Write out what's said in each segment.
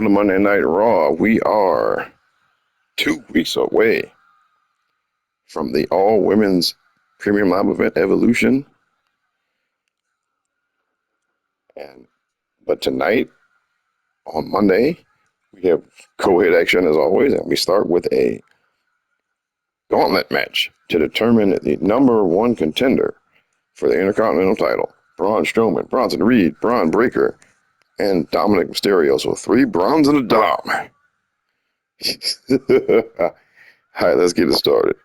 On the Monday Night Raw, we are 2 weeks away from the all-women's premium live event Evolution. But tonight, on Monday, we have co-head action as always, and we start with a gauntlet match to determine the #1 contender for the Intercontinental title. Braun Strowman, Bronson Reed, Braun Breaker, and Dominic Mysterio. So 3 Browns and a Dom. All right, let's get it started.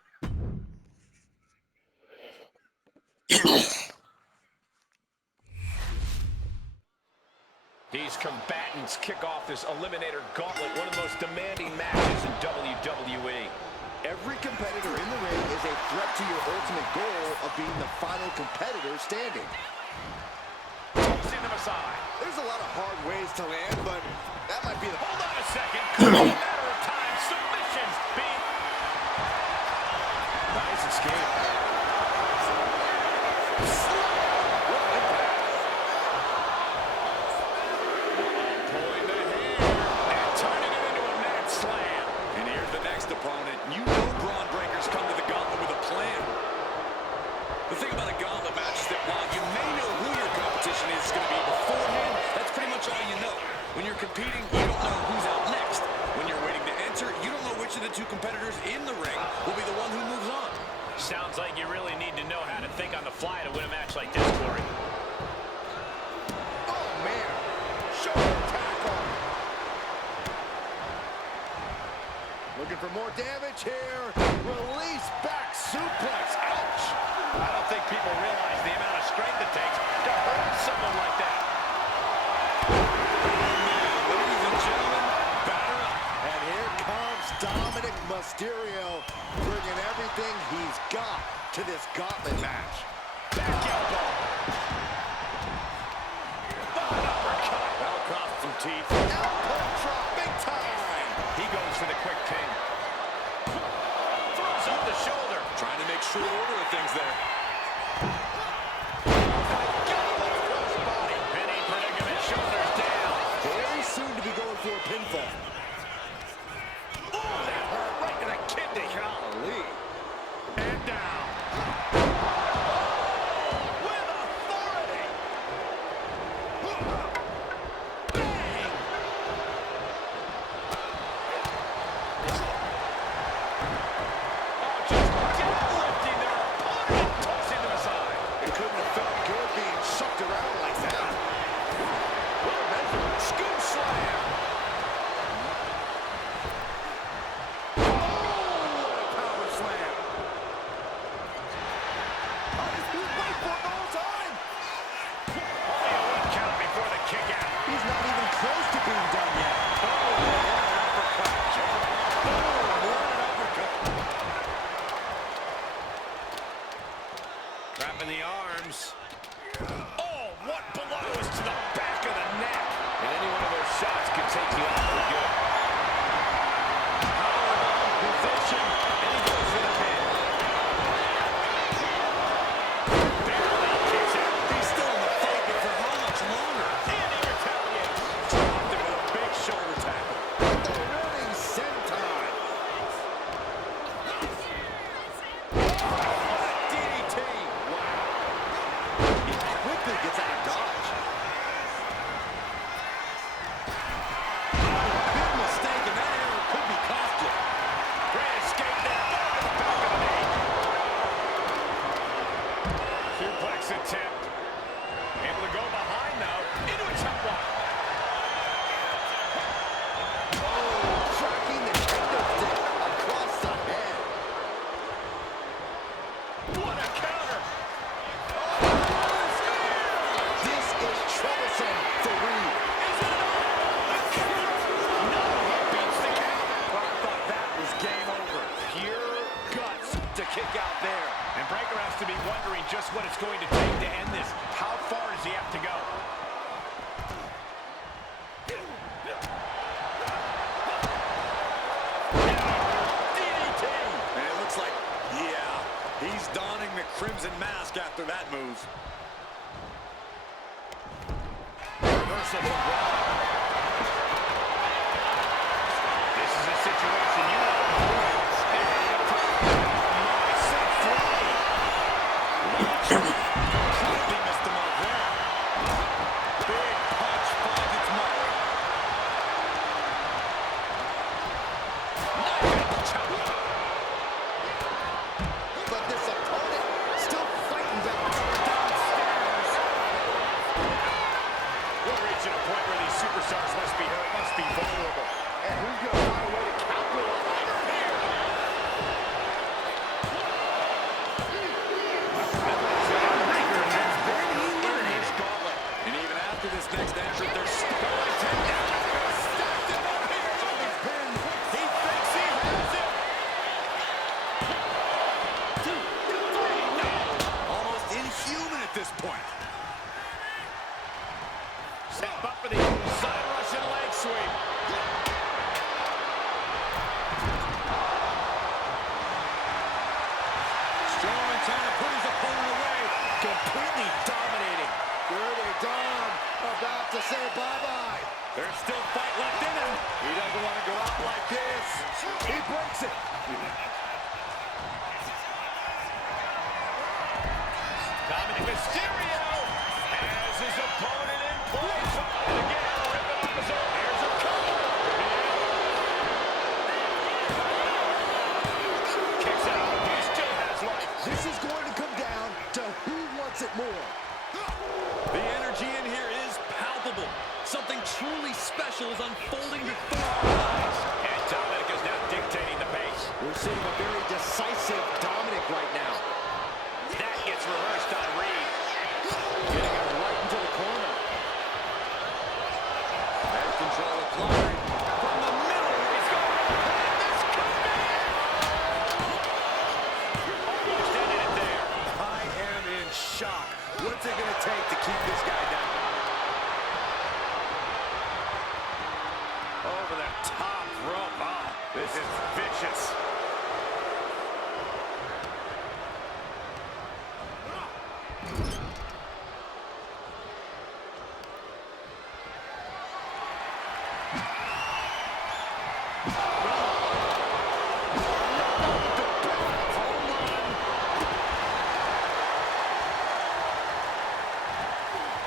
These combatants kick off this Eliminator Gauntlet, one of the most demanding matches in WWE. Every competitor in the ring is a threat to your ultimate goal of being the final competitor standing. Tossing them aside. There's a lot of hard ways to land, but that might be the... Hold on a second. Could be a matter of time. Submissions being... Nice escape. Pulling the hair and turning it into a mad slam. And here's the next opponent. You know Braun Breaker's come to the Gauntlet with a plan. The thing about a Gauntlet match is that while you may know who your competition is going to be beforehand, that's pretty much all you know. When you're competing, you don't know who's out next. When you're waiting to enter, you don't know which of the 2 competitors in the ring will be the one who moves on. Sounds like you really need to know how to think on the fly to win a match like this, Corey. Oh, man. Shoulder tackle. Looking for more damage here. Release back suplex. Ouch. I don't think people realize the amount of strength it takes to hurt someone like that. Ladies and gentlemen, batter up. And here comes Dominic Mysterio, bringing everything he's got to this gauntlet match. Back elbow. An uppercut. That'll cost some teeth. Elbow drop, big time. He goes for the quick pin. Throws up the shoulder. Trying to make short order of things there. Penny predicament, shoulders down. Very soon to be going for a pinfall. Oh, that hurt right in the kidney. Golly. And down. With authority. Bang. Oh, just deadlifting their opponent and tossing them aside. It couldn't have felt good being shucked around like that. Well measured. Scoop slam. Oh, what a power slam. He's waiting for it the whole time. Only a 1 count before the kick out. He's not even close to being done yet. Oh, what an uppercut. Oh, what an uppercut. Wrapping the arms. Oh, what blows to the back of the neck. And any one of those shots could take you out for good. Powerbomb position, and he goes for the pin. Barely kicks out. He's still in the fight, but for how much longer? And he retaliates. Dropped him with a big shoulder tackle. The running senton. DDT. Wow. He quickly gets out of dodge. Big mistake, and that error could be costly. Great escape there. Back of the knee. Suplex attempt. Able to go behind now. Into a top lock. Oh, tracking the kendo stick across the head. What a counter. This is troublesome for Reed. Is it no, he beats the count. I thought that was game over. Pure guts to kick out there. And Breaker has to be wondering just what it's going to take to end this. How far does he have to go? DDT. And it looks like, yeah, he's donning the crimson mask after that move. Reversal from Braun. But this opponent still fighting back downstairs. We're reaching a point where these superstars must be hurt, must be vulnerable. And who's going to find a way to capitalize here? And even after this next entrant, they're still stacked him up here. Oh, he's pinned. He thinks he has it. 2, 3, no. Almost inhuman at this point. Step up for the side Russian leg sweep. Strowman trying to put his opponent away. Completely dominating. Dirty Dom about to say bye-bye. There's still fight left in him. He doesn't want to go out like this. He breaks it. Dominic Mysterio has his opponent in place. And again, ripping off his own. Here's a cover. Kicks out. He still has life. This is going to come down to who wants it more. The energy in here is palpable. Something truly special is unfolding before our eyes. And Dominic is now dictating the pace. We're seeing a very decisive Dominic right now. That gets reversed on Reed. Getting him right into the corner. Has control applied. From the middle, he's going to pin this comeback. Almost ended it there. I am in shock. What's it going to take to keep this guy down? Over the top rope. Oh, this is vicious.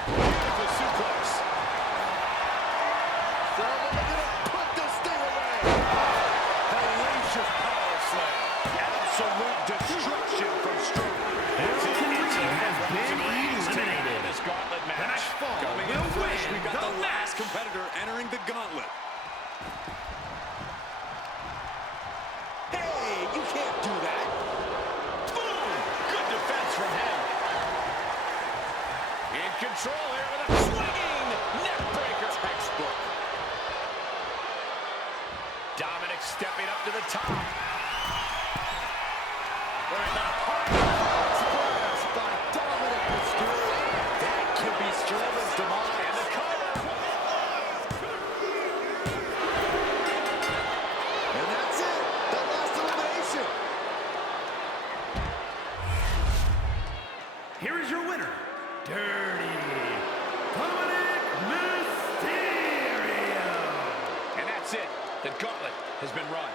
Beautiful suplex. Strowman going to put this thing away. Hellacious power slam. Absolute destruction from Strowman. That's it. It's eliminated. This gauntlet match. Coming in fresh, we've got the last competitor entering the gauntlet. Hey, you can't do that. Boom! Good defense from him. In control here with a swinging neck breaker. Textbook. Dominic stepping up to the top. We're in the heart. Splash by Dominic Mysterio. That could be Strowman's demise. And the cover. And that's it. The last elimination. Here is your winner, Dirty Dominic Mysterio. And that's it. The gauntlet has been run.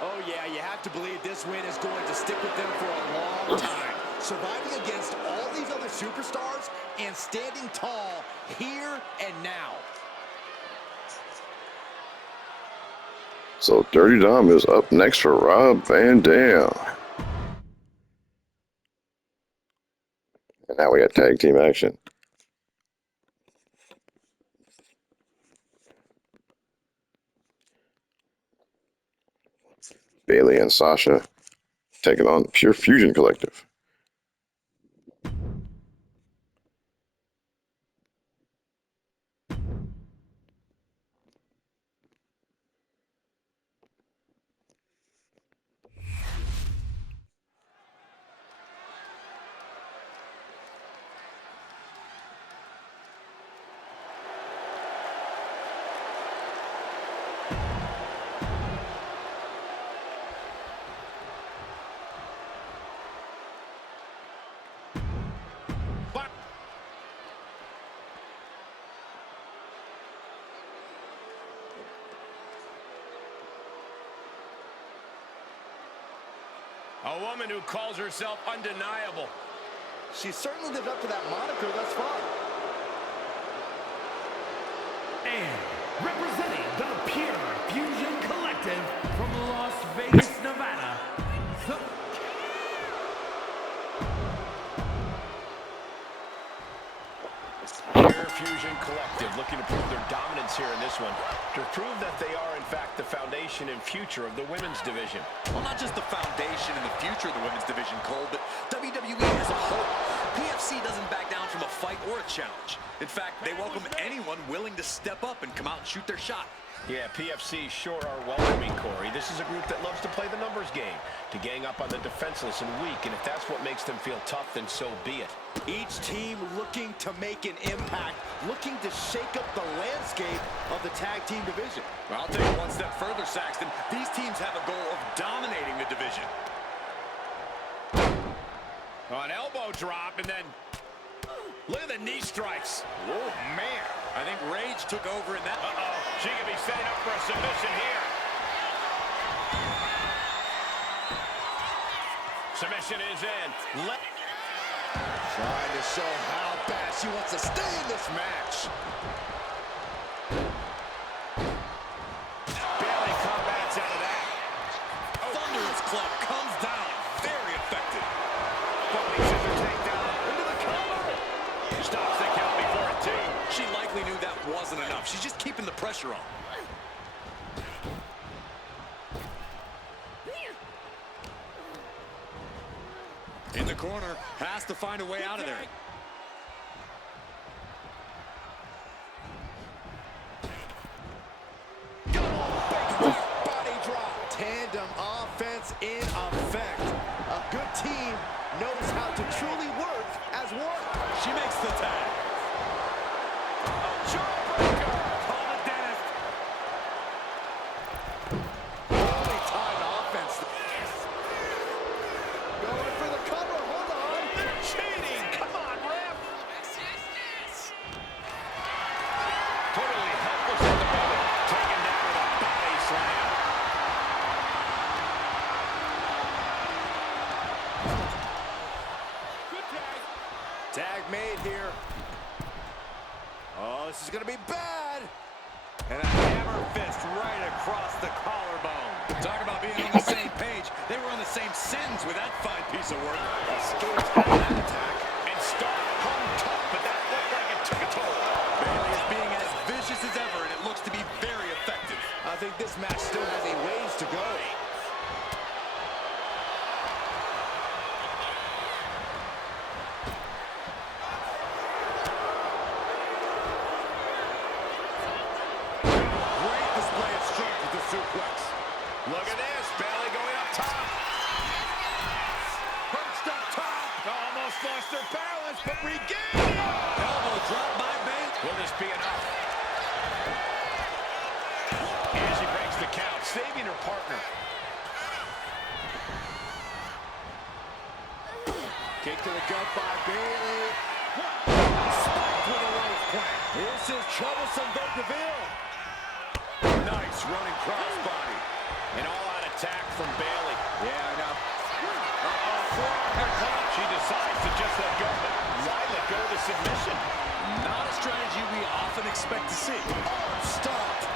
Oh, yeah, you have to believe this win is going to stick with them for a long time. Surviving against all these other superstars and standing tall here and now. So Dirty Dom is up next for Rob Van Dam. And now we got tag team action. Bailey and Sasha taking on Pure Fusion Collective. A woman who calls herself undeniable. She certainly lived up to that moniker thus far. And representing the Pure Fusion Collective from Las Vegas, to prove that they are, in fact, the foundation and future of the women's division. Well, not just the foundation and the future of the women's division, Cole, but WWE as a whole. PFC doesn't back down from a fight or a challenge. In fact, they welcome anyone willing to step up and come out and shoot their shot. Yeah, PFC sure are welcoming, Corey. This is a group that loves to play the numbers game, to gang up on the defenseless and weak, and if that's what makes them feel tough, then so be it. Each team looking to make an impact, looking to shake up the landscape of the tag team division. Well, I'll take it one step further, Saxton. These teams have a goal of dominating the division. An elbow drop, and then look at the knee strikes. Oh, man. I think Rage took over in that. She could be setting up for a submission here. Submission is in. Trying to show how bad she wants to stay in this match. Barely combats out of that. Thunderous Club comes down. Very effective. Falling scissor takedown into the cover. Stops the count before it two. She likely knew that wasn't enough. She's just keeping the pressure on. In the corner, has to find a way out of there. Body drop. Tandem offense in effect. A good team knows how to truly work as one. She makes the tag. Jawbreaker. Call the dentist. Only time offense. Going for the cover. Hold on. Cheating. Come on, ref. Totally helpless at the moment. Taken down with a body slam. Good tag. Tag made here. Oh, this is going to be bad. And a hammer fist right across the collarbone. Talk about being on the same page. They were on the same sentence with that fine piece of work. Escapes out of that attack. And Stark hung tough, but that looked like it took a toll. Bayley is being as vicious as ever, and it looks to be very effective. I think this match still has a ways to go. Great display of strength with the suplex. Look at this, Bayley going up top. Perched up top. Almost lost her balance, but regained it. Elbow drop by Bayley. Will this be enough? And she breaks the count, saving her partner. Kick to the gut by Bayley. Spiked with a rose plant. This is troublesome Victorville. Nice running crossbody. An all-out attack from Bayley. Yeah, I know. She decides to just let go, but why let go of the submission? Not a strategy we often expect to see. Arm stopped.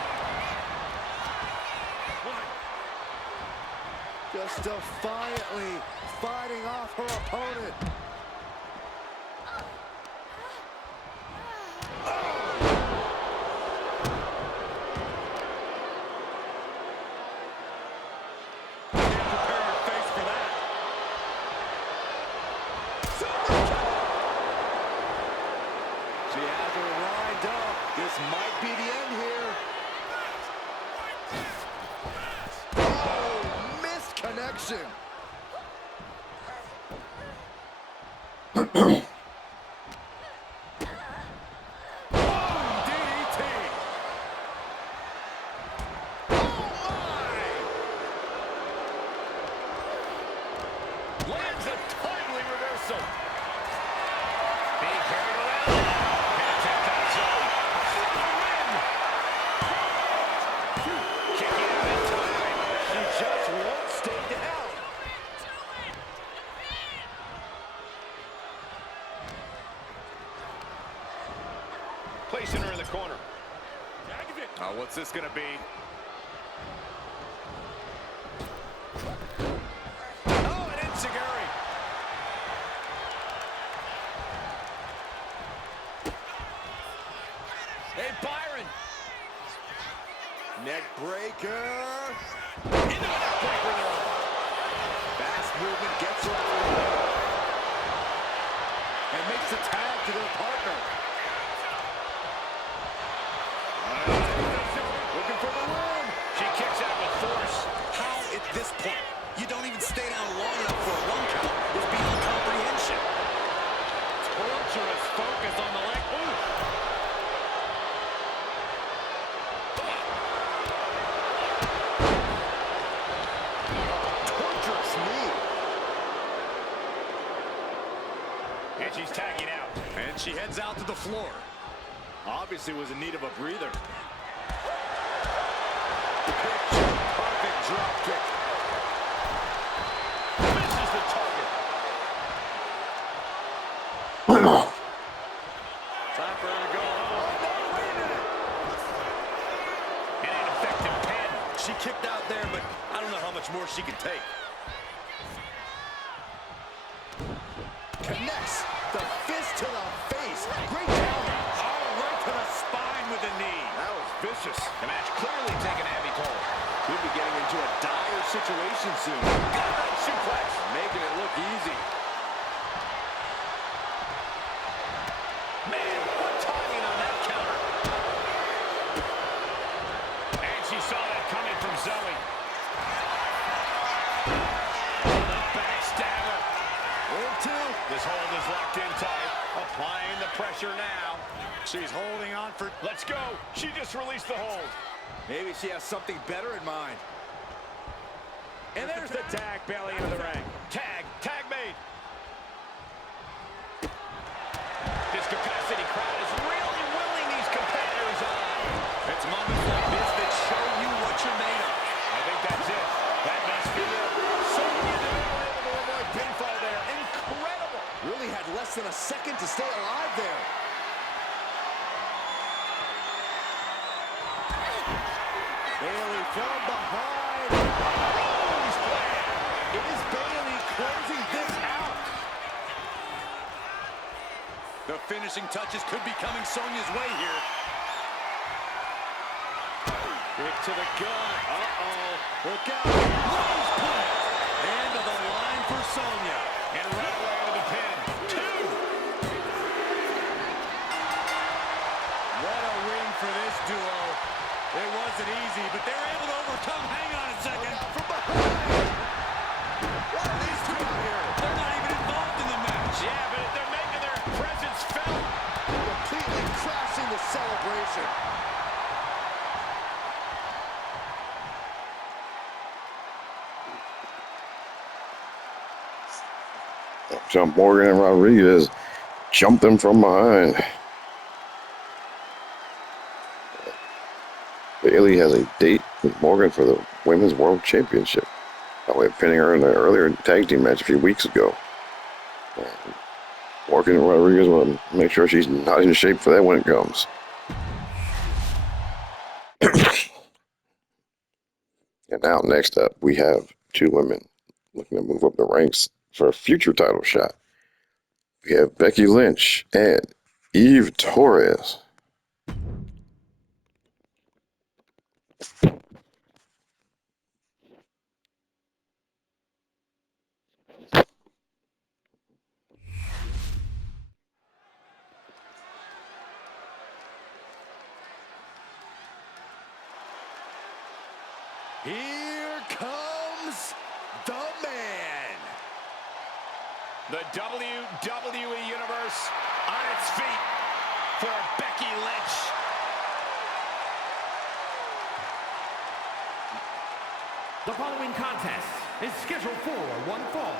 Just defiantly fighting off her opponent. Prepare your face for that. She has her lined up. This might be the end here. Oh, missed connection. DDT. Lands a timely reversal. Being carried around. Can't take that zone. Kicking out in time. She just won't stay down. Placing her in the corner. What's this gonna be? Oh, an enziguri. Hey, Byron. Neck breaker. Into the neck breaker. Fast movement gets her off. And makes the tag to their partner. Looking for the win. She kicks out with force. How at this point you don't even stay down long enough for a 1 count is beyond comprehension. Torturous focus on the leg. Ooh. Torturous knee. And she's tagging out. And she heads out to the floor. Obviously was in need of a breather. Picture perfect drop kick. Misses the target. Time for her to go. Oh, no, wait a minute. And an effective pin. She kicked out there, but I don't know how much more she can take. Connects the fist to the face. Great challenge. Oh, right to the spine with the knee. That was vicious. The match clearly taking a heavy toll. Could be getting into a dire situation soon. Gauntlet suplex. Making it look easy. Man, what timing on that counter. And she saw that coming from Zoe. The backstabber. Roll 2. This hold is locked in tight. Applying the pressure now. She's holding on for... Let's go. She just released the hold. Maybe she has something better in mind. And there's the tag, Bailey into the ring. Tag made. This capacity crowd is really willing these competitors on. It's moments like this that show you what you're made of. I think that's it. That must be it. Sonya Deville able to avoid pinfall there. Incredible. Really had less than a second to stay alive there. Bailey from behind. Rose plan. Is Bailey closing this out? The finishing touches could be coming Sonya's way here. Kick to the gut. Uh-oh. Look out. Rose plan. End of the line for Sonya. And right away into the pin. 2. What a win for this duo. It wasn't easy, but they were able to overcome. Hang on a second. From behind. What are these two out here? They're not even involved in the match. Yeah, but they're making their presence felt. Completely crashing the celebration. So Morgan and Rodriguez jumped them from behind. Bailey has a date with Morgan for the Women's World Championship. By way of pinning her in an earlier tag team match a few weeks ago. Morgan and Rodriguez want to make sure she's not in shape for that when it comes. And now next up, we have 2 women looking to move up the ranks for a future title shot. We have Becky Lynch and Eve Torres. Here comes the man. The WWE Universe on its feet for Becky Lynch. The following contest is scheduled for one fall.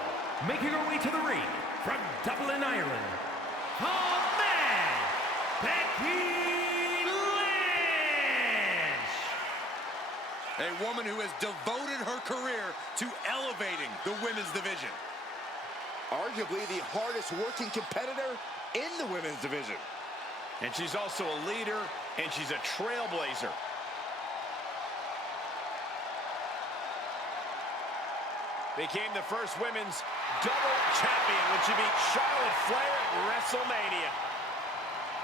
Making her way to the ring from Dublin, Ireland, the man, Becky Lynch. A woman who has devoted her career to elevating the women's division. Arguably the hardest working competitor in the women's division. And she's also a leader, and she's a trailblazer. Became the first women's double champion when she beat Charlotte Flair at WrestleMania.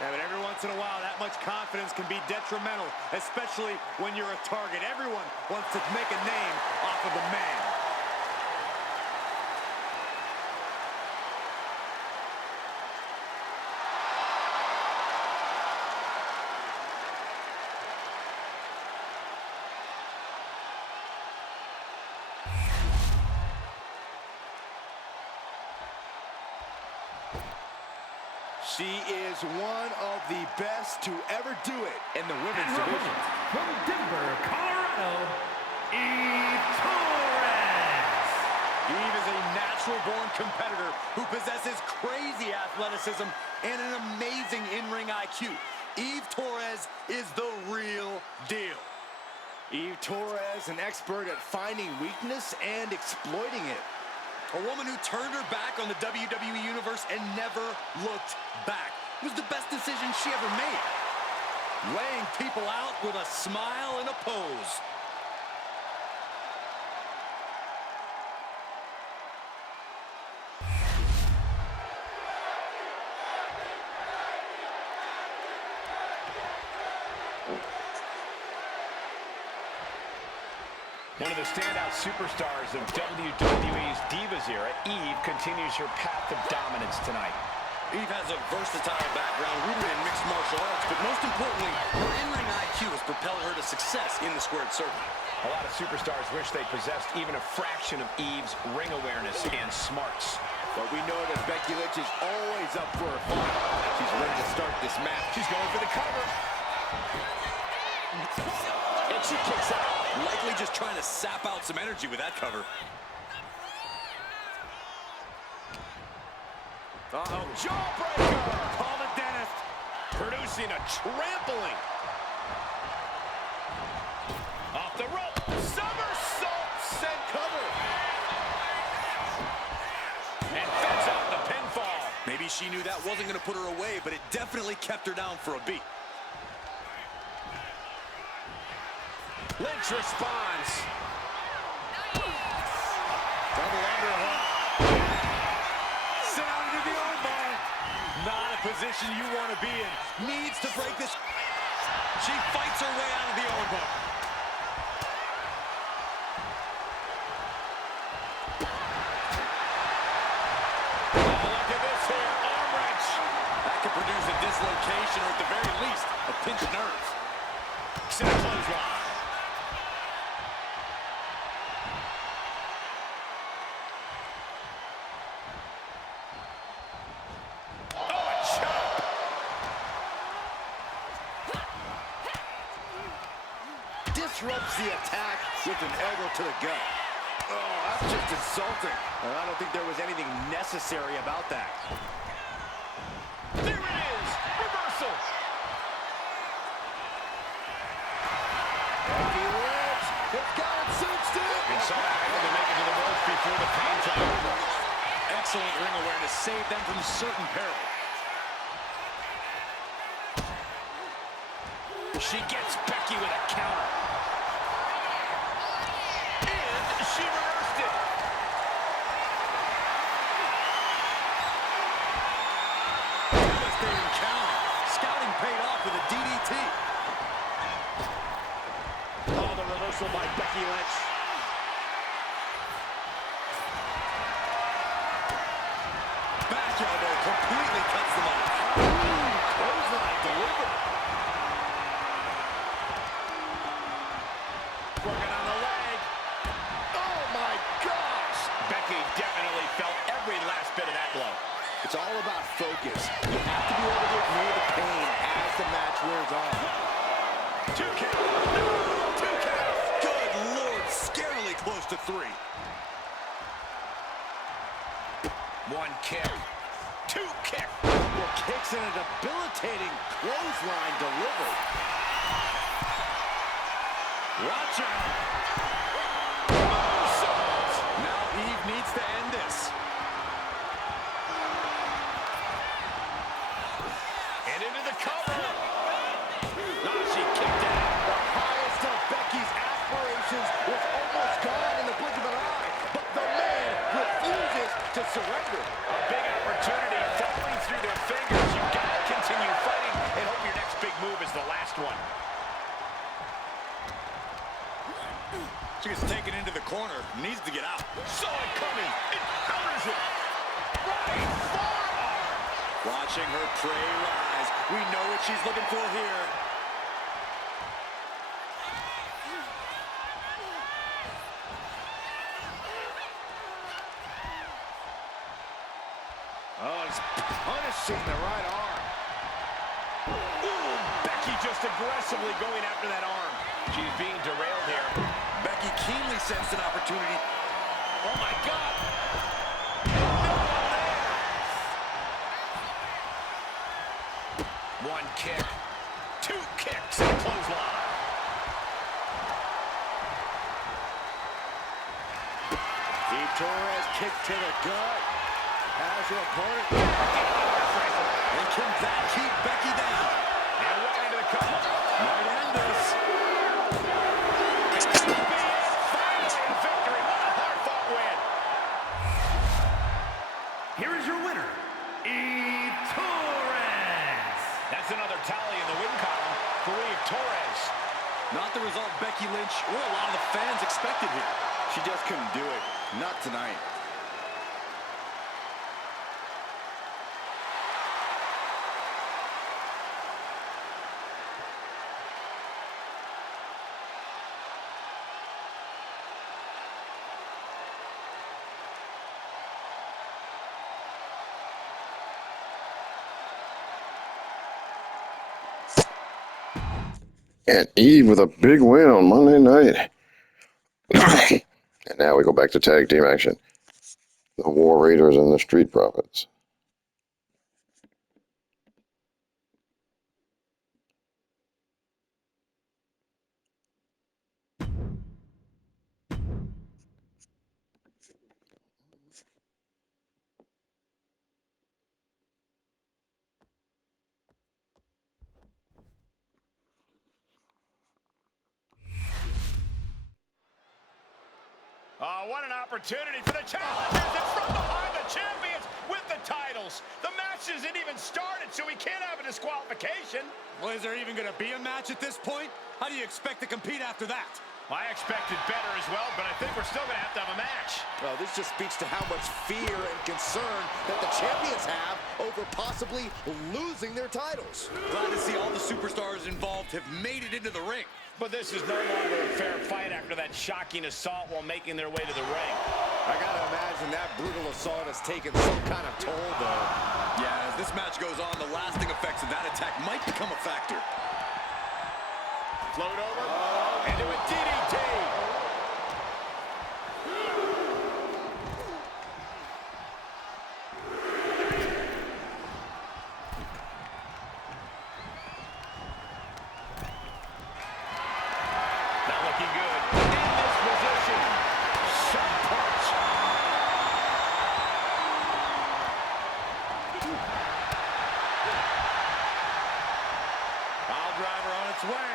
Yeah, but every once in a while, that much confidence can be detrimental, especially when you're a target. Everyone wants to make a name off of a man. She is one of the best to ever do it in the women's division. From Denver, Colorado, Eve Torres. Eve is a natural-born competitor who possesses crazy athleticism and an amazing in-ring IQ. Eve Torres is the real deal. Eve Torres, an expert at finding weakness and exploiting it. A woman who turned her back on the WWE Universe and never looked back. It was the best decision she ever made. Laying people out with a smile and a pose. One of the standout superstars of WWE's Divas era, Eve continues her path of dominance tonight. Eve has a versatile background rooted in mixed martial arts, but most importantly, her in-ring IQ has propelled her to success in the squared circle. A lot of superstars wish they possessed even a fraction of Eve's ring awareness and smarts. But we know that Becky Lynch is always up for a fight. She's ready to start this match. She's going for the cover. And she kicks out. Likely just trying to sap out some energy with that cover. Uh-oh. Jawbreaker! Call the dentist. Producing a trampling. Off the rope. Somersault. Send cover. And fends off the pinfall. Maybe she knew that wasn't going to put her away, but it definitely kept her down for a beat. Lynch responds. Double underhook. Sent out into the armbar. Not a position you want to be in. Needs to break this. She fights her way out of the armbar. Oh, look at this here. Arm wrench. That could produce a dislocation or at the very least, a pinched nerve. Set a clothesline. Disrupts the attack with an elbow to the gut. Oh, that's just insulting. And I don't think there was anything necessary about that. There it is. Reversal. Becky Lynch. It's got it cinched in. And somehow able to make it to the ropes before the pain's over. Excellent ring awareness saved them from certain peril. She gets Becky with a counter. And she reversed it. Devastating counter. Scouting paid off with a DDT. Oh, the reversal by Becky Lynch. Back elbow completely cuts them off. Clothesline delivered. Working on the leg. Oh my gosh! Becky definitely felt every last bit of that blow. It's all about focus. You have to be able to ignore the pain as the match wears on. 2 count. No, 2 count. Good Lord, scarily close to 3. 1 kick. 2 kick. Well, kicks and a debilitating clothesline delivered. Watch out. Now Eve needs to end this. And into the cover. Now she kicked out. The highest of Becky's aspirations was almost gone in the blink of an eye, but the man refuses to surrender. A big opportunity falling through their fingers. You gotta continue fighting She gets taken into the corner. Needs to get out. Saw it coming. It counters it. Right forearm. Watching her prey rise. We know what she's looking for here. Oh, he's punishing the right arm. Ooh, Becky just aggressively going after that arm. She's being derailed here. Becky keenly sensed an opportunity. Oh, my God. One kick. Two kicks and clothesline. Eve Torres kick to the gut. Has her opponent. And can that keep Becky down? And right into the cover. Might end this. This could be it. Finally a victory. What a hard-fought win. Here is your winner, Eve Torres. That's another tally in the win column for Eve Torres. Not the result Becky Lynch or a lot of the fans expected here. She just couldn't do it. Not tonight. And Eve with a big win on Monday night. And now we go back to tag team action. The War Raiders and the Street Profits. What an opportunity for the challengers and from behind the champions with the titles. The match isn't even started, so we can't have a disqualification. Well, is there even going to be a match at this point? How do you expect to compete after that? I expected better as well, but I think we're still going to have a match. Well, this just speaks to how much fear and concern that the champions have over possibly losing their titles. Glad to see all the superstars involved have made it into the ring. But this is no longer a fair fight after that shocking assault while making their way to the ring. I gotta imagine that brutal assault has taken some kind of toll, though. Yeah, as this match goes on, the lasting effects of that attack might become a factor. Float over into a DDT. Not looking good. In this position. Shot punch. Pile driver on its way.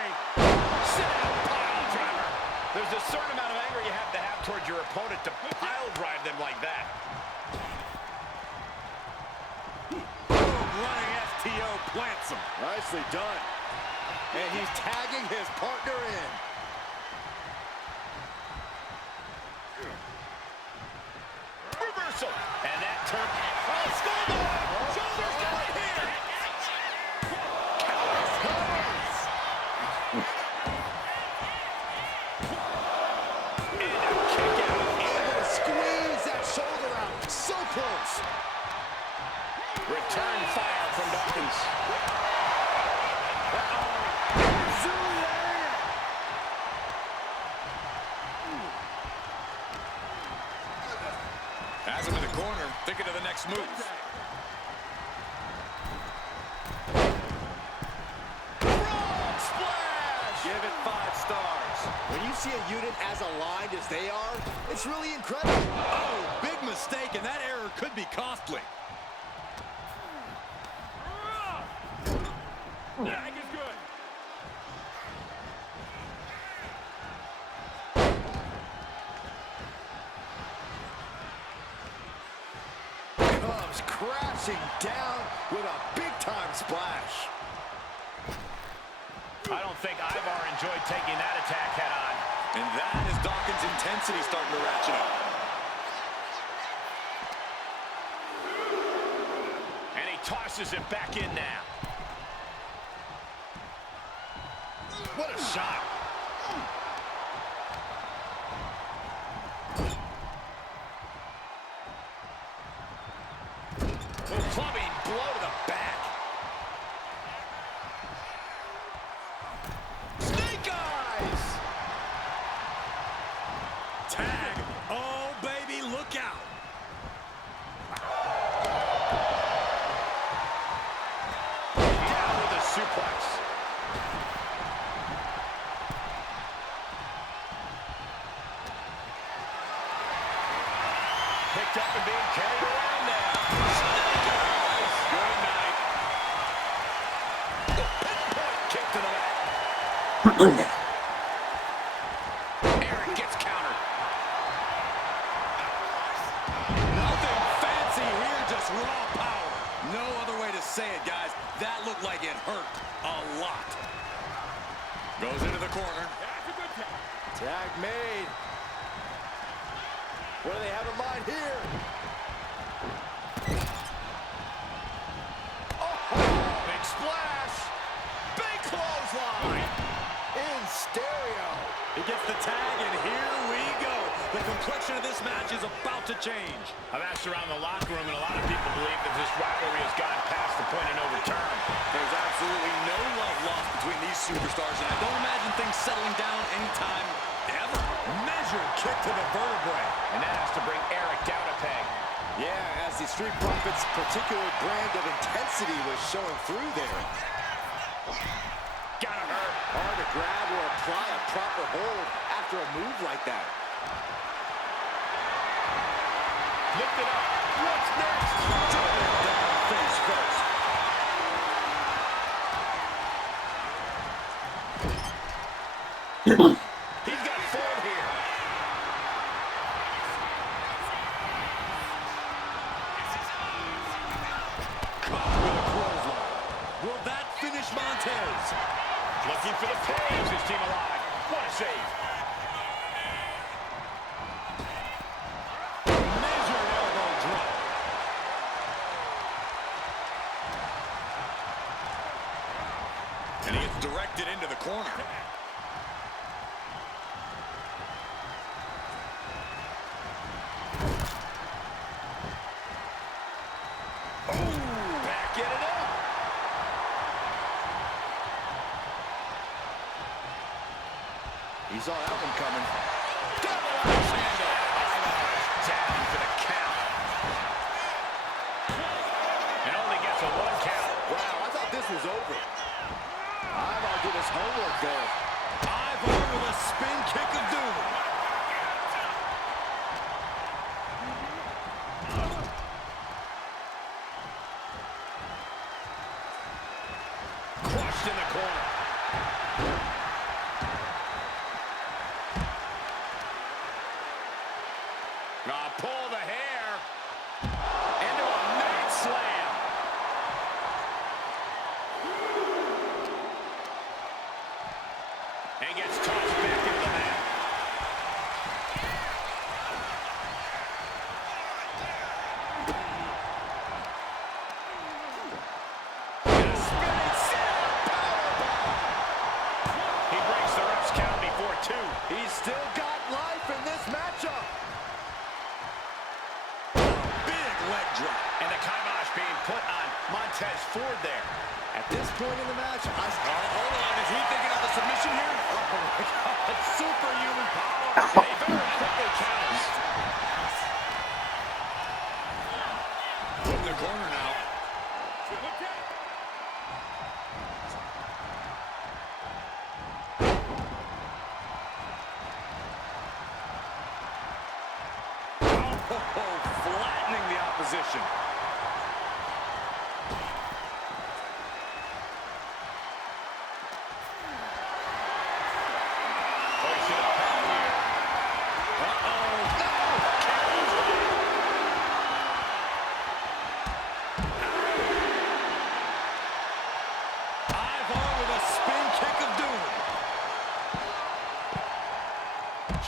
Sit-out pile driver. There's a certain amount of anger you have to have towards your opponent to pile drive them like that. Running STO plants him. Nicely done. And he's tagging his partner in. Reversal. And that turn. Oh, skullbone. Shoulders down here. And a kick out. Able to squeeze that shoulder out. So close. Return fire from Dawkins. Has him in the corner, thinking of the next move. Frog splash! Give it 5 stars. When you see a unit as aligned as they are, it's really incredible. Oh, big mistake, and that error could be costly. Tag is good. Comes crashing down with a big-time splash. I don't think Ivar enjoyed taking that attack head on. And that is Dawkins' intensity starting to ratchet up. And he tosses it back in now. What a shot. A clubbing blow to the back. Snake eyes. Tag. Oh, baby, look out. Down with a suplex. Picked up and being carried around now. Snake eyes. Good night. The pinpoint kick to the back. Eric gets countered. Nothing fancy here, just raw power. No other way to say it, guys. That looked like it hurt a lot. Goes into the corner. Tag made. What do they have in mind here? Oh, Big splash. big clothesline. In stereo. He gets the tag, and here we go. The complexion of this match is about to change. I've asked around the locker room, and a lot of people believe that this rivalry has gone past the point of no return. There's absolutely no love lost between these superstars, and I don't imagine things settling down anytime ever. Measured kick to the vertebrae. And that has to bring Eric down a peg. Yeah, as the Street Profits' particular brand of intensity was showing through there. Got him hurt. Hard to grab or apply a proper hold after a move like that. Lift it up. What's next? Driven down face first. He's got form here. Caught with a clothesline. Will that finish Montez? Looking for the pin. Keeps his team alive. What a save. Measured elbow drop. And he gets directed into the corner. Backing it up. He saw that one coming. Double axe handle. Down for the count. And only gets a 1 count. Wow, I thought this was over. Ivar did his homework there. Ivar with a spin kick of doom. Crushed in the corner. Pull the hair. Into a mat slam. And gets tossed back into the mat. And a spinning sit-out powerbomb. He breaks the ref's count before 2. He's still got life in this matchup. Big leg drop. And the kibosh being put on Montez Ford there. At this point in the match, Hold on, is he thinking of the submission here? oh my God, superhuman power. And he very quickly counters. Put in the corner now. Oh, flattening the opposition. Hoisted up high here. Ivar with a spin kick of doom.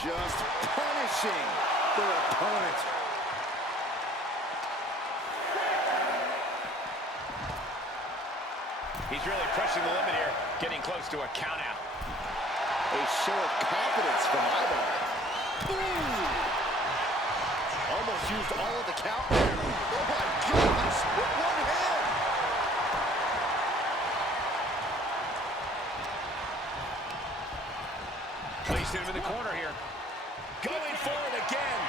just punishing their opponent. He's really pushing the limit here, getting close to a count out. A show of confidence from Ivar. Almost used all of the count. Oh my goodness, with one hand. Placing him in the corner here. Going for it again.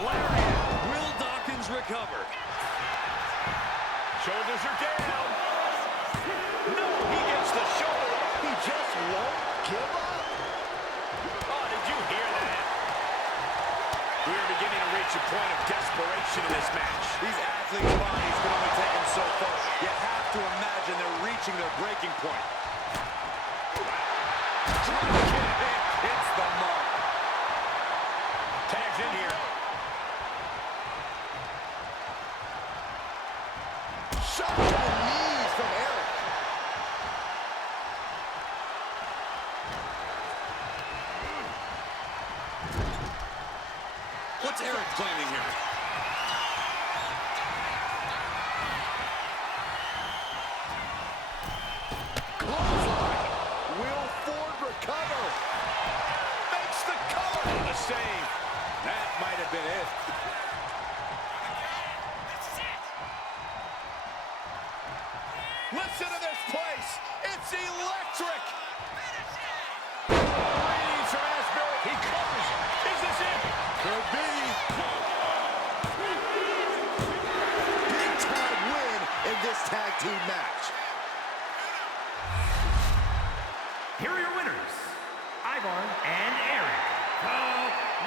Will Dawkins recover? Shoulders are down. No, he gets the shoulder up. He just won't give up. Oh, did you hear that? We are beginning to reach a point of desperation in this match. These athletes' bodies can only take them so far. You have to imagine they're reaching their breaking point. It's the mark. Tags in here. Shot to the knees from Eric. What's Eric planning here? Clothesline. Will Ford recover? Makes the cover. The save. That might have been it. Listen to this place. It's electric. Reads from Asbury. He covers. Is this it? Could be. Big time win in this tag team match. Here are your winners, Ivar and Eric, the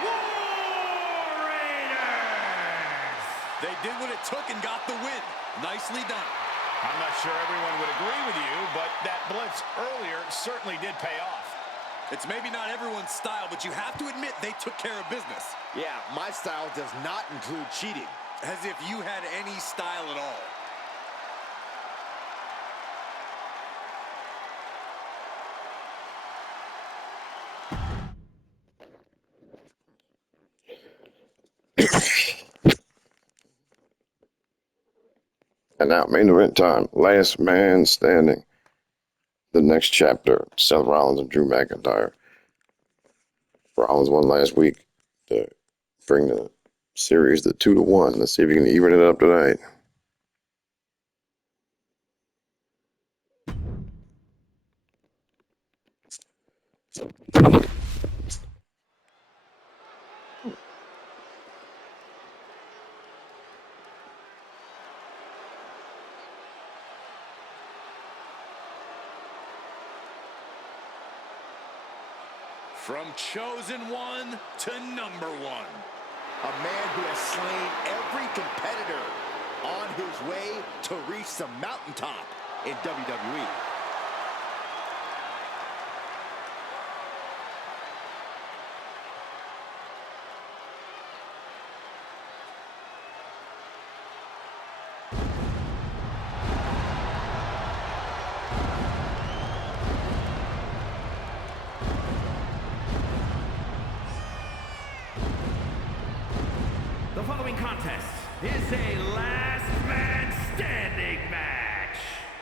War Raiders. They did what it took and got the win. Nicely done. I'm not sure everyone would agree with you, but that blitz earlier certainly did pay off. It's maybe not everyone's style, but you have to admit they took care of business. Yeah, my style does not include cheating. As if you had any style at all. And now, main event time. Last man standing. The next chapter. Seth Rollins and Drew McIntyre. Rollins won last week to bring the series to 2-1. Let's see if we can even it up tonight. From chosen one to number one. A man who has slain every competitor on his way to reach the mountaintop in WWE. The following contest is a last man standing match.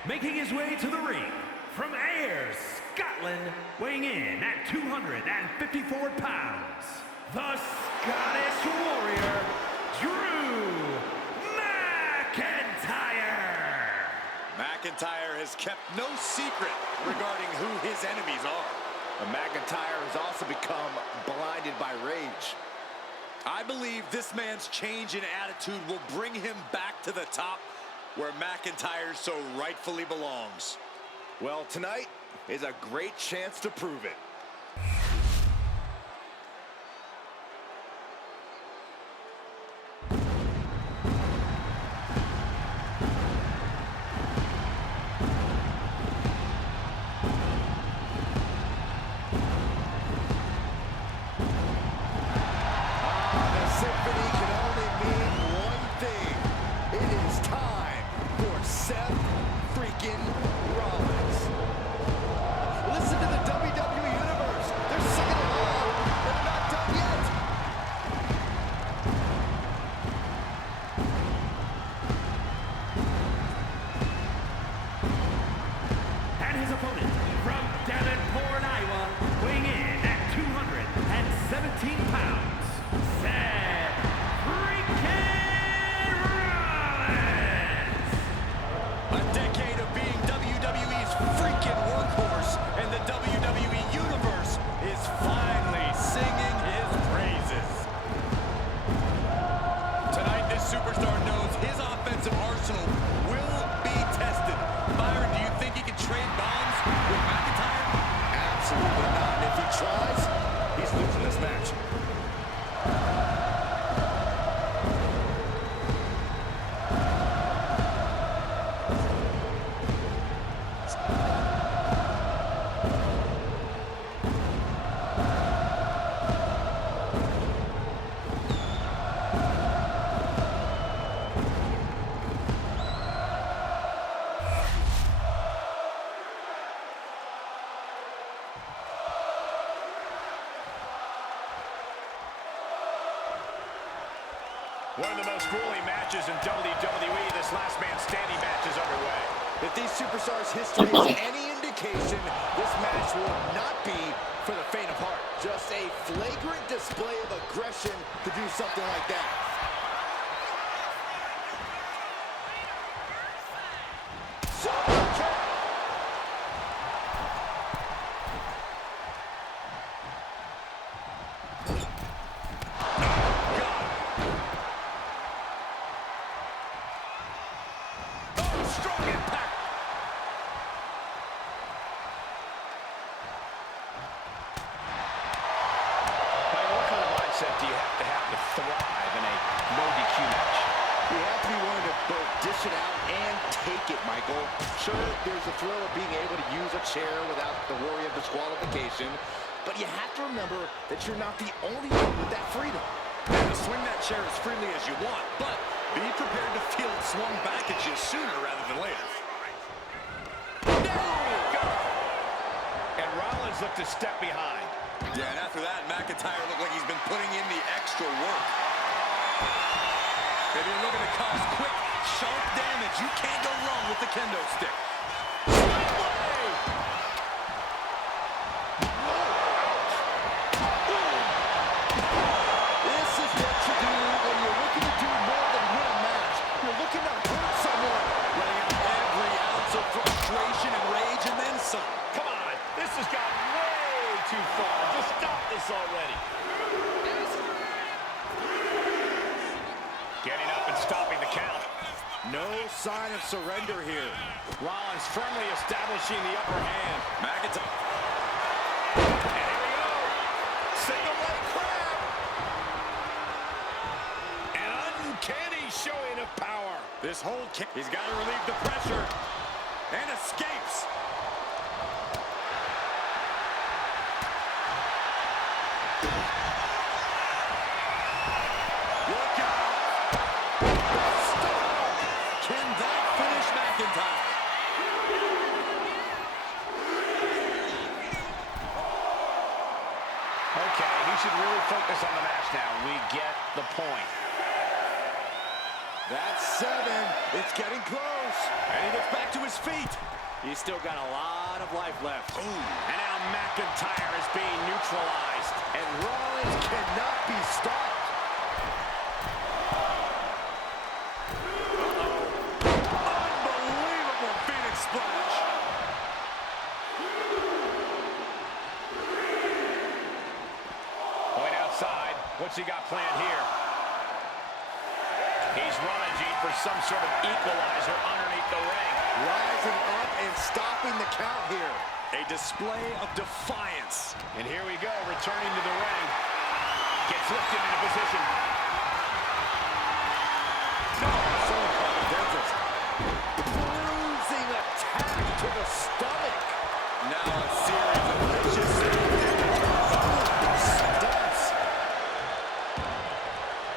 Making his way to the ring from Ayr, Scotland, weighing in at 254 pounds, the Scottish Warrior, Drew McIntyre. McIntyre has kept no secret regarding who his enemies are. But McIntyre has also become blinded by rage. I believe this man's change in attitude will bring him back to the top where McIntyre so rightfully belongs. Well, tonight is a great chance to prove it. Seth freaking Rollins. opponent, from Davenport, Iowa, weighing in at 217 pounds, Seth freaking Rollins! A decade of being WWE's freaking workhorse, and the WWE Universe is finally singing his praises. Tonight, this superstar knows his offensive arsenal will be tested. Byron, do you think he can trade bombs with McIntyre? Absolutely not. And if he tries, he's losing this match. One of the most grueling matches in WWE, this last man standing match is underway. If these superstars' history is any indication, this match will not be for the faint of heart. Just a flagrant display of aggression to do something like that. Super kick! Strong impact. What kind of mindset do you have to thrive in a no DQ match? You have to be willing to both dish it out and take it, Michael. Sure, there's the thrill of being able to use a chair without the worry of disqualification, but you have to remember that you're not the only one with that freedom. And to swing that chair as freely as you want, but be prepared to feel it swung back at you sooner rather than later. And Rollins looked to step behind. Yeah, and after that, McIntyre looked like he's been putting in the extra work. If you're looking to cause quick, sharp damage, you can't go wrong with the kendo stick. This is what you do when you're looking to do more than win a match. You're looking to hurt someone. Letting out every ounce of frustration and rage and then some. Come on, this has gotten way too far. Just stop this already. Getting up and stopping the count. No sign of surrender here. Rollins firmly establishing the upper hand. McIntyre. And here we go. Single leg crab. An uncanny showing of power. This whole kick. He's got to relieve the pressure. And escapes. Look out. Stop. Can that finish McIntyre? Okay, he should really focus on the match now. We get the point. That's 7. It's getting close. And he gets back to his feet. He's still got a lot of life left. And now McIntyre is being neutralized. And Rollins cannot be stopped. Unbelievable Phoenix splash. Point outside. What's he got planned here? He's rummaging for some sort of equalizer underneath the ring. Rising up and stopping the count here. A display of defiance. And here we go, returning to the ring. Gets lifted into position. So dentist. Bruising attack to the stomach. Now a series of vicious Stunts.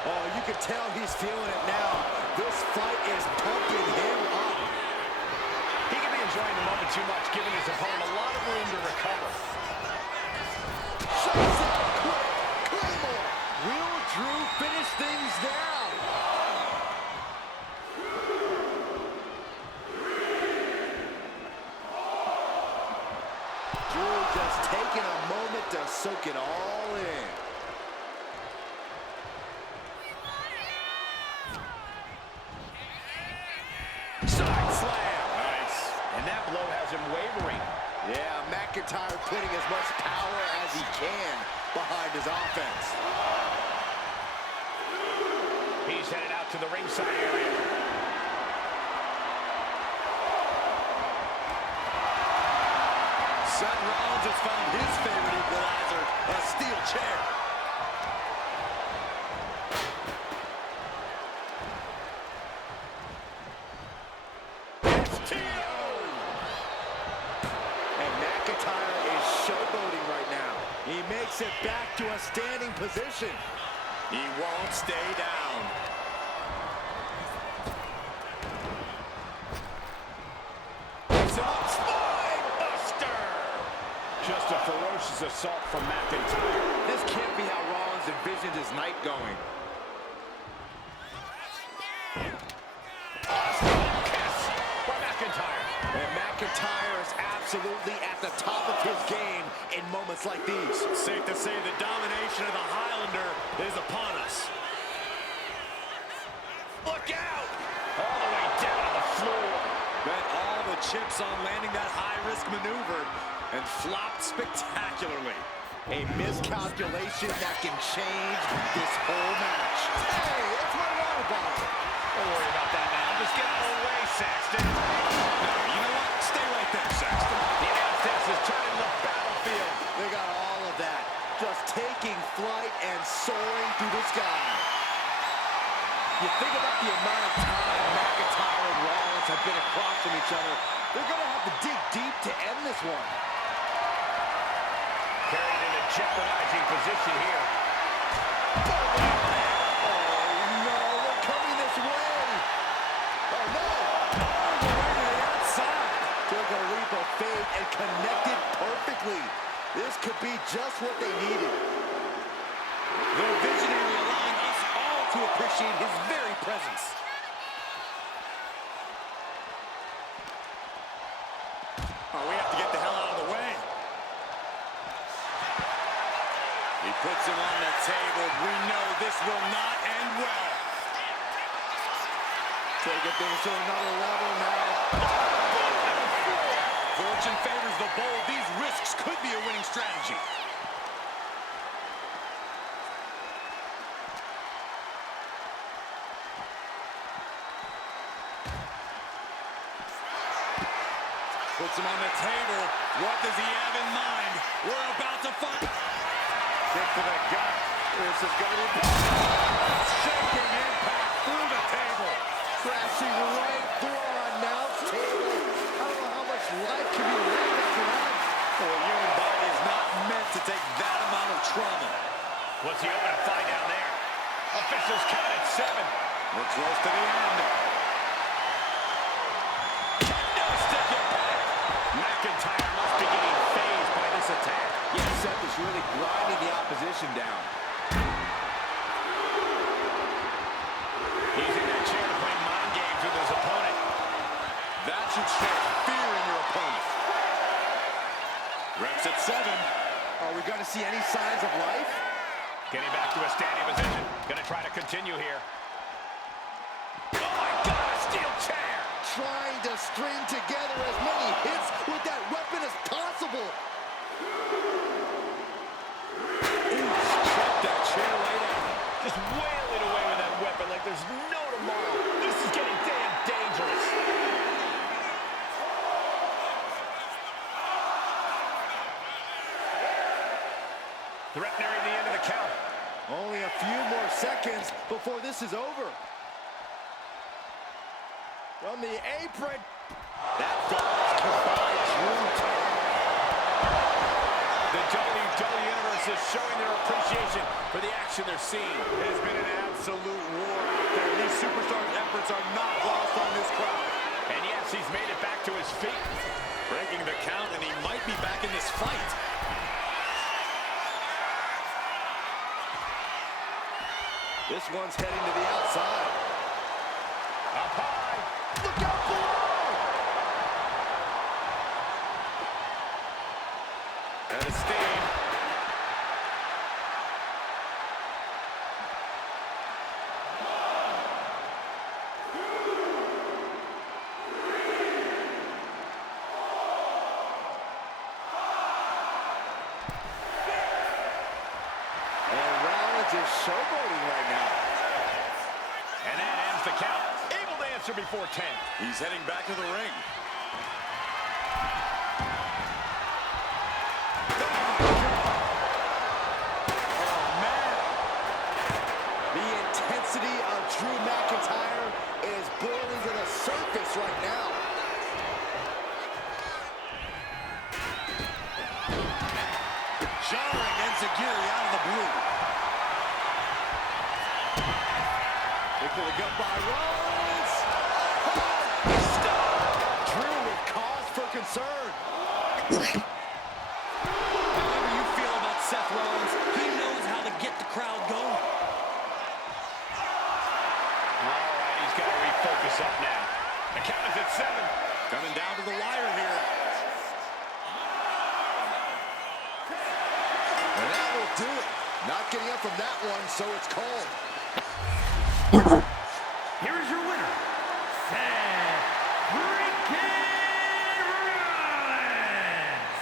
Oh, you can tell he's feeling it now. This fight is pumping him up. He could be enjoying the moment too much, giving his opponent a lot of room to recover. Shots out quick. Claymore. Will Drew finish things now? taking a moment to soak it all in. Side slam. Nice. And that blow has him wavering. Yeah, McIntyre putting as much power as he can behind his offense. He's headed out to the ringside area. Seth Rollins has found his favorite equalizer, a steel chair. It's Tito. And McIntyre is showboating right now. He makes it back to a standing position. He won't stay down. It's an spine buster. Just a ferocious assault from McIntyre. This can't be how Rollins envisioned his night going. Kiss by McIntyre. And McIntyre is absolutely at the top of his game in moments like these. Safe to say the domination of the Highlander is upon us. Look out! All the way down to the floor. Bet all the chips on landing that high-risk maneuver and flopped spectacularly. A miscalculation that can change this whole match. Hey, it's my water bottle. Don't worry about that now. Just get out of the way, Saxton. No, you know what? Stay right there, Saxton. The announce desk is turning the battlefield. They got all of that. Just taking flight and soaring through the sky. You think about the amount of time McIntyre and Rollins have been across from each other. They're going to have to dig deep to end this one. Carried in a jeopardizing position here. Oh, no, they're coming this way. Oh, no. All the way to the outside. Took a leap of faith and connected perfectly. This could be just what they needed. The visionary allowing us all to appreciate his very presence. Oh, we have to get the hell out of the way. He puts him on the table. We know this will not end well. Taking things to another level now. Fortune favors the bold. These risks could be a winning strategy. Puts him on the table. What does he have in mind? We're about to fight. Kick to the gut. This is going to be shaking impact through the table. Crashing right through our announce table. I don't know how much life can be left after that. The human body is not meant to take that amount of trauma. What's he open to find down there? Officials count at 7. We're close to the end. McIntyre must be getting phased by this attack. Yeah, Seth is really grinding the opposition down. Using that chair to play mind games with his opponent. That should strike fear in your opponent. Reps at 7. Are we going to see any signs of life? Getting back to a standing position. Going to try to continue here. Oh my God, a steel chair! Trying to string together as many hits with that weapon as possible. Check that chair right out. Just wailing away with that weapon like there's no tomorrow. This is getting damn dangerous. Threatening the end of the count. Only a few more seconds before this is over. From the apron. That does combine Drew. The WWE Universe is showing their appreciation for the action they're seeing. It has been an absolute war out there. These superstars' efforts are not lost on this crowd. And yes, he's made it back to his feet. Breaking the count, and he might be back in this fight. This one's heading to the outside. Up high. Look out below! And a steam. And Rollins is showboating right now. And that ends the count. Able to answer before 10. He's heading back to the ring. The intensity of Drew McIntyre is boiling to the surface right now. Jarring enziguri out of the blue. Kick to the gut by Rollins. Oh, stop. Drew with cause for concern. However you feel about Seth Rollins, he knows how to get the crowd going. All right, he's got to refocus up now. The count is at 7. Coming down to the wire here. And that will do it. Not getting up from that one, so it's called. Here is your winner, Seth freaking Rollins.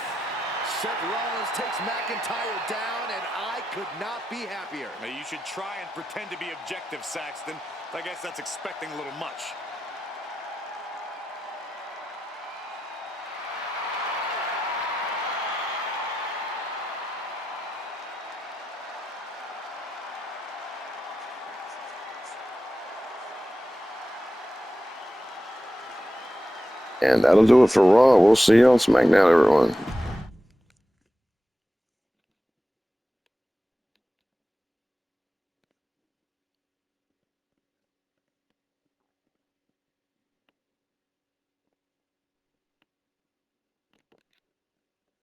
Seth Rollins takes McIntyre down, and I could not be happier. Now you should try and pretend to be objective, Saxton. I guess that's expecting a little much. And that'll do it for Raw. We'll see you on SmackDown, everyone.